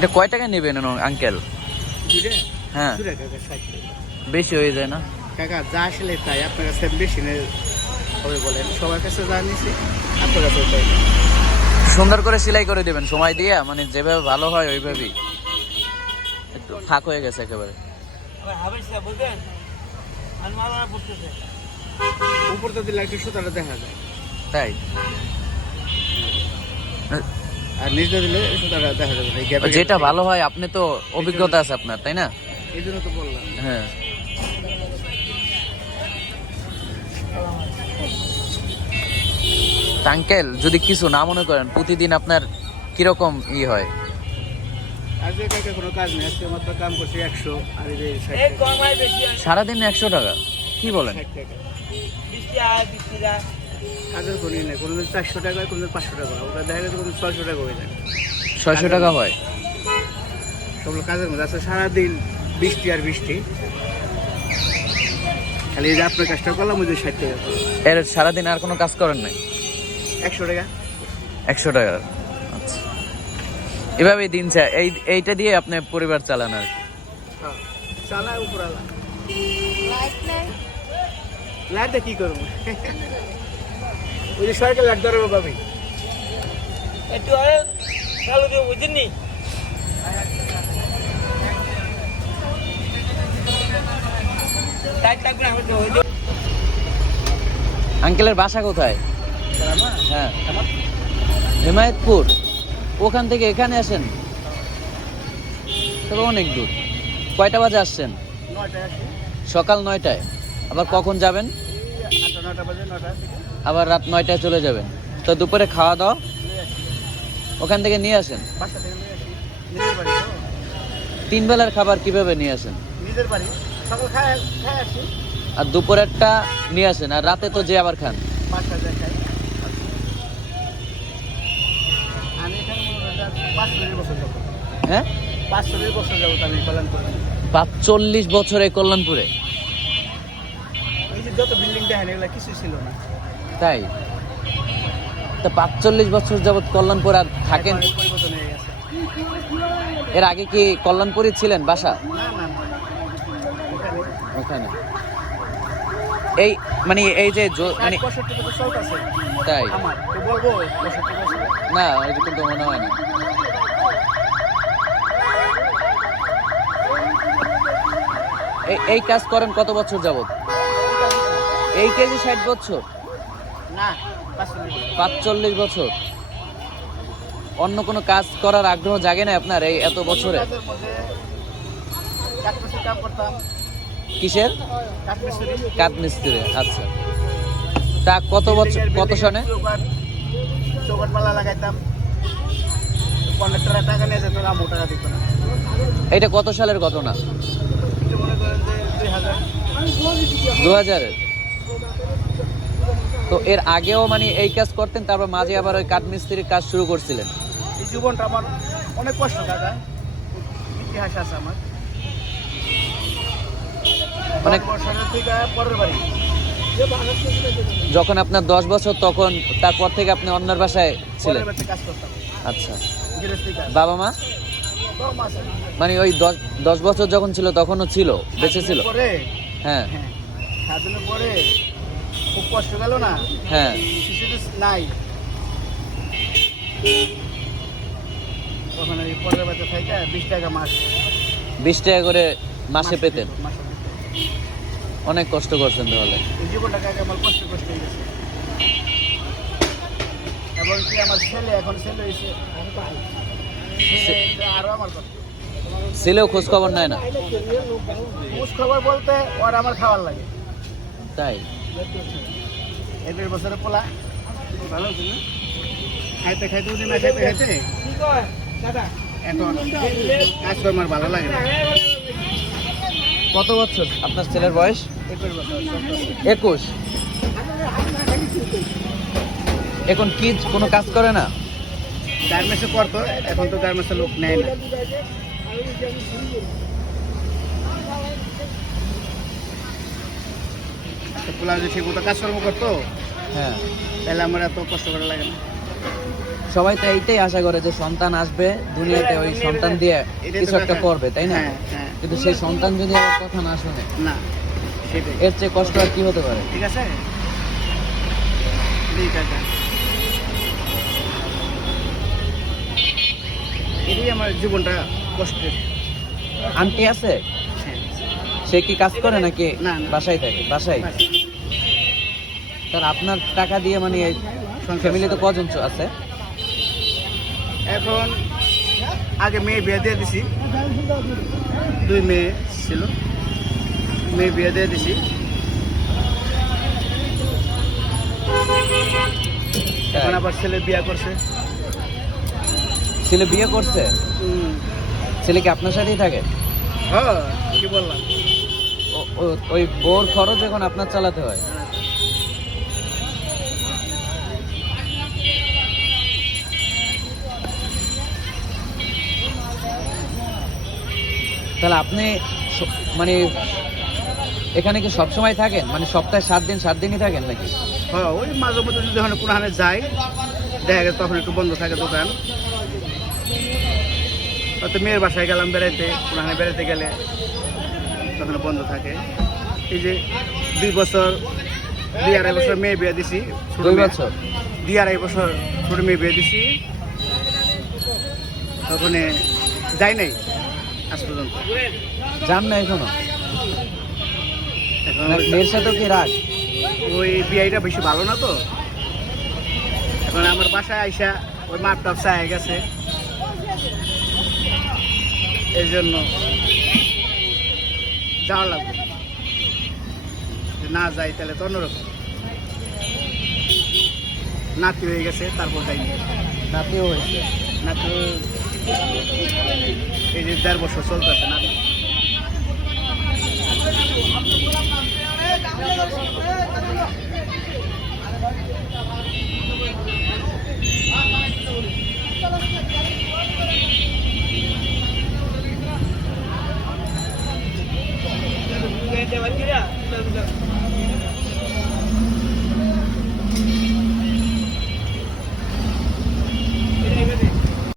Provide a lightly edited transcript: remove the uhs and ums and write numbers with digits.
এটা কয় টাকা নেবেন আঙ্কেল? হ্যাঁ, বেশি হয়ে যায় না কাকা? যা আসলে তাই, আপনার কাছে বেশি হবে বলেন, সবার কাছে যা নিছি আপনার কাছে তাই। সুন্দর করে সেলাই করে দেবেন সময় দিয়ে, মানে যেভাবে ভালো হয় ওইভাবেই। একটু ফাঁক হয়ে গেছে একেবারে। উপরটা দিলে একটু সুতাটা দেখা যায়, তাই আর নিচটা দিলে সুতাটা দেখা যাবে না। যেটা ভালো হয়, আপনি তো অভিজ্ঞতা আছে আপনার, তাই না? এই জন্য তো বললাম। হ্যাঁ, আঙ্কেল যদি কিছু না মনে করেন, প্রতিদিন আপনার কিরকম হয়? আজকে কাকা কোনো কাজ নেই, আজকে মাত্র কাম করছি 100, আর এই যে 60 টাকা। সারাদিন 100 টাকা? কি বলেন? 60 টাকা কাজের কোনো নেই, কোনোদিন 400 টাকা হয়, কোনোদিন 500 টাকা হয়, ওটা দেখা গেছে কোনোদিন 600 টাকা হয়ে যায়। 600 টাকা হয় সবগুলো কাজের মধ্যে আছে, সারাদিন বৃষ্টি আর বৃষ্টি। খালি এই যে আপনার কাজটা করলাম, ওই যে 60 টাকা। এর সারাদিন আর কোনো কাজ করেন নাই? 100 টাকা। 100 টাকা, আচ্ছা। এভাবেই দিন এইটা দিয়ে আপনি পরিবার চালান আর কি? হ্যাঁ, চালায় উপরালা। লাইটটা কি করবো? ওই যে সরকার লাইট ধরবো ভাবি, একটু চালু দিয়ে বুঝিনি। আঙ্কেলের বাসা কোথায়? হ্যাঁ, হিমায়তপুর। ওখান থেকে এখানে আসেন? তবে অনেক দূর। কয়টা বাজে আসছেন? 9টায় আসি। সকাল 9টায়? আবার কখন যাবেন? 9টা বাজে, 9টা থেকে আবার রাত 9টায় চলে যাবেন? তো দুপুরে খাওয়া দাওয়া ওখান থেকে নিয়ে আসেন? বাসা থেকে নিয়ে আসি, নিজের বাড়ি তো। 3 বেলার খাবার কিভাবে নিয়ে আসেন? নিজের বাড়ি, সকাল খায় আসি, আর দুপুরেরটা নিয়ে আসেন, আর রাতে তো যে আবার খান? বাসা যায় খাই। আমি এখানে 45 বছর যাবো। হ্যাঁ, 45 বছর যাবো আমি কল্যাণ করি। 45 বছর এই কল্যাণপুরে? এই যে যত বিল্ডিং দেখেন এগুলো কিছু ছিল না। তাই? তা 45 বছর যাবত কল্যাণপুর আর থাকেন? অনেক পরিবর্তন হয়ে গেছে। এর আগে কি কল্যাণপুরে ছিলেন বাসা? না না না, ওখানে এই মানে এই যে মানে 65 থেকে চলতেছে। তাই? আমার তো বলবো 65 বছর। না, এটা কিন্তু মনে হয় না। এই কাজ করেন কত বছর যাবত? এই কেজি 60 বছর? না, 45 বছর? অন্য কোনো কাজ করার আগ্রহ জাগে না আপনার এই এত বছরে? কাম করতাম। কিসের? কাঠমিস্ত্রি। কাঠমিস্ত্রি, আচ্ছা। তা কত বছর, কত সনে? চৌকাট পাল্লা লাগাইতাম, কন্ডাক্টরের টাকা নিয়ে যেত, আমও টাকা দিত না। এটা কত সালের ঘটনা? মনে করেন যে 2000। 2000-এর? তো এর আগেও মানে এই কাজ করতেন, তারপর মাঝে আবার ওই কাঠমিস্ত্রির কাজ শুরু করছিলেন? এই জীবনটা আমার অনেক কষ্ট দাদা, ইতিহাস আছে আমার অনেক। বছরের থেকে পরের বাড়ি। যখন আপনার 10 বছর, তখন তারপর থেকে আপনি অন্যের বাসায় ছিলেন? কাজ করতাম, আচ্ছা। গৃহস্থী কাজ। বাবা মা মানে ওই 10 বছর যখন ছিল তখনও ছিল, বেঁচে ছিল? হ্যাঁ হ্যাঁ, স্বাধীনের পরে খুব কষ্ট গেল না। হ্যাঁ, কিছু নাই, তখন এই পরের বাচ্চা থেকে 20 টাকা মাস, 20 টাকা করে মাসে পেতেন? মাসে পেতেন। অনেক কষ্ট করছেন তাহলে। এই জীবনটাকে আমার কষ্ট হয়ে গেছে। এবং কি আমার ছেলে, এখন ছেলে হয়েছে, আরো আমার কষ্ট। ছেলেও খোঁজ খবর নেয় না? খোঁজ খবর বলতে ওর আমার খাওয়ার লাগে। তাই? 1 বছরের পোলা, ভালো ছিল, খাইতে খাইতে উঠে না খাইতে খাইতে এখন কাজ করে আমার ভালো লাগে না। কত বছর আপনার ছেলের বয়স? 21 বছর। 21? এখন কি কোনো কাজ করে না? গার্মেন্টসে করতো, এখন তো গার্মেন্টসের লোক নেয় না। পোলা যদি ঠিক মতো কাজকর্ম করতো, হ্যাঁ, তাহলে আমার এত কষ্ট করা লাগে না। সবাই তো এইটাই আশা করে যে সন্তান আসবে দুনিয়াতে, ওই সন্তান দিয়ে কিছু একটা করবে, তাই না? হ্যাঁ, হ্যাঁ। কিন্তু সেই সন্তান যদি আমার কথা না শুনে, না, সেটাই। এর চেয়ে কষ্ট আর কি হতে পারে? ঠিক আছে, ঠিক আছে। এটাই আমার জীবনটা কষ্টের। আন্টি আছে, হ্যাঁ। সে কি কাজ করে নাকি না, না। বাসায় থাকে? বাসায়। বাস। তার আপনার টাকা দিয়ে মানে সংসার ফ্যামিলিতে চলে। কজন আছে? এখন আগে মেয়ে বিয়ে দিয়ে দিছি, 2 মেয়ে ছিল, মেয়ে বিয়ে দিয়ে দিছি। এখন আবার ছেলে বিয়ে করছে। ছেলে বিয়ে করছে? ছেলে কি আপনার সাথেই থাকে? হ্যাঁ, কি বললাম। ওই বোর খরচ এখন আপনার চালাতে হয়? তাহলে আপনি মানে এখানে কি সবসময় থাকেন? মানে সপ্তাহে 7 দিন 7 দিনই থাকেন নাকি? হ্যাঁ, ওই মাঝে মধ্যে যদি ওখানে কোনখানে যাই, দেখা গেছে তখন একটু বন্ধ থাকে দোকান। হয়তো মেয়ের বাসায় গেলাম বেড়াইতে, কোনখানে বেড়াইতে গেলে তখন বন্ধ থাকে। এই যে 2 বছর 2-2.5 বছর মেয়ে বিয়ে দিছি, ছোট 2 মেয়ে। বছর? 2-2.5 বছর ছোট মেয়ে বিয়ে দিছি, তখন যাই নাই আজ পর্যন্ত। যান না এখনো? এখন না, মেয়ের সাথেও কি রাগ? ওই বিয়েটা বেশি ভালো না তো, এখন আমার বাসায় আইসা ওই মাপ টাপ চায় গেছে, এই জন্য যাওয়া লাগবে। যদি না যাই তাহলে তো অন্যরকম। নাতি হয়ে গেছে, তারপর যাইনি। নাতিও হয়েছে? নাতি এই যে 4 বছর চলতেছে নাতি।